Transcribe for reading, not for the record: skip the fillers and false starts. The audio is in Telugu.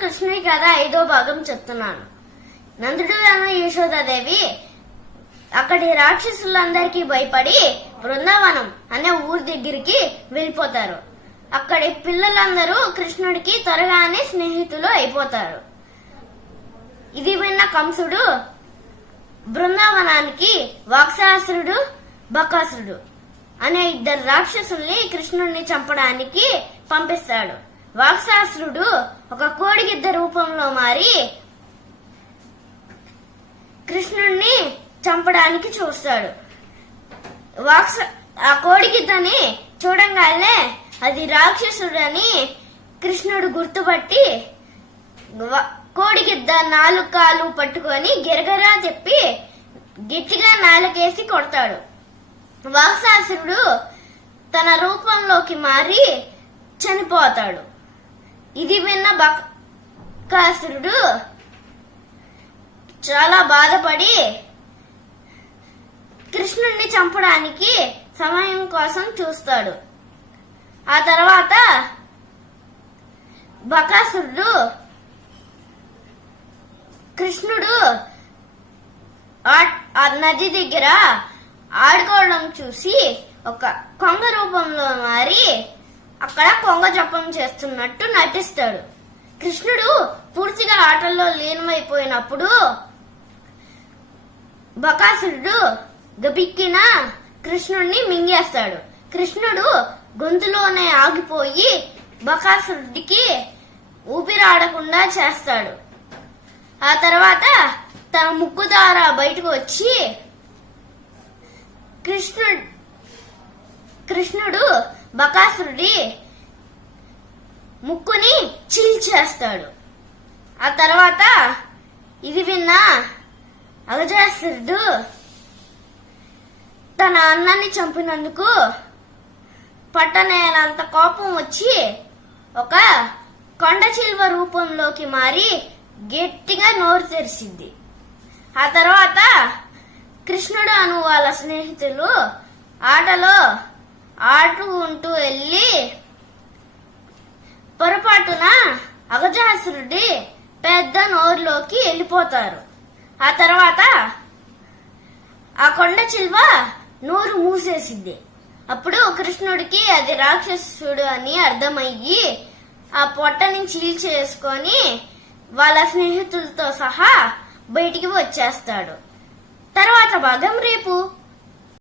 కృష్ణుడి కథ 5వ భాగం చెప్తున్నాను. నందుడు అన్న యశోదాదేవి అక్కడి రాక్షసులందరికీ భయపడి బృందావనం అనే ఊరి దగ్గరికి వెళ్ళిపోతారు. అక్కడి పిల్లలందరూ కృష్ణుడికి త్వరగానే స్నేహితులు అయిపోతారు. ఇది విన్న కంసుడు బృందావనానికి వాక్సాసురుడు, బకాసురుడు అనే 2 రాక్షసుల్ని కృష్ణుడిని చంపడానికి పంపిస్తాడు. వాక్సాసురుడు ఒక కోడిగిద్ద రూపంలో మారి కృష్ణుడిని చంపడానికి చూస్తాడు. ఆ కోడిగిద్దని చూడంగానే అది రాక్షసుడని కృష్ణుడు గుర్తుపట్టి కోడిగిద్ద 4 కాళ్ళు పట్టుకొని గిరగరా చెప్పి గట్టిగా నాలుకేసి కొడతాడు. వాక్సాసురుడు తన రూపంలోకి మారి చనిపోతాడు. ఇది విన్న బకాసురుడు చాలా బాధపడి కృష్ణుడిని చంపడానికి సమయం కోసం చూస్తాడు. ఆ తర్వాత బకాసురుడు కృష్ణుడు ఆ నది దగ్గర ఆడుకోవడం చూసి ఒక కొంగ రూపంలో మారి అక్కడ కొంగ జపం చేస్తున్నట్టు నటిస్తాడు. కృష్ణుడు పూర్తిగా ఆటల్లో లీనమైపోయినప్పుడు బకాసురుడు గబిక్కిన కృష్ణుడిని మింగేస్తాడు. కృష్ణుడు గొంతులోనే ఆగిపోయి బకాసురుడికి ఊపిరాడకుండా చేస్తాడు. ఆ తర్వాత తన ముక్కు ద్వారా బయటకు వచ్చి కృష్ణుడు బకాసురుడి ముక్కుని చీల్చేస్తాడు. ఆ తర్వాత ఇది విన్న అగజాసురుడు తన అన్నాన్ని చంపినందుకు పట్టనేనంత కోపం వచ్చి ఒక కొండ చిలువ రూపంలోకి మారి గట్టిగా నోరు తెరిచింది. ఆ తర్వాత కృష్ణుడు అను వాళ్ళ స్నేహితులు ఆటలో ఆడుకుంటూ వెళ్ళి పొరపాటున అగజాసురుడి పెద్ద నోరులోకి వెళ్ళిపోతారు. ఆ తర్వాత ఆ కొండ చిల్వ నోరు మూసేసింది. అప్పుడు కృష్ణుడికి అది రాక్షసుడు అని అర్థమయ్యి ఆ పొట్టని చీల్చేసుకొని వాళ్ళ స్నేహితులతో సహా బయటికి వచ్చేస్తాడు. తర్వాత భాగం రేపు.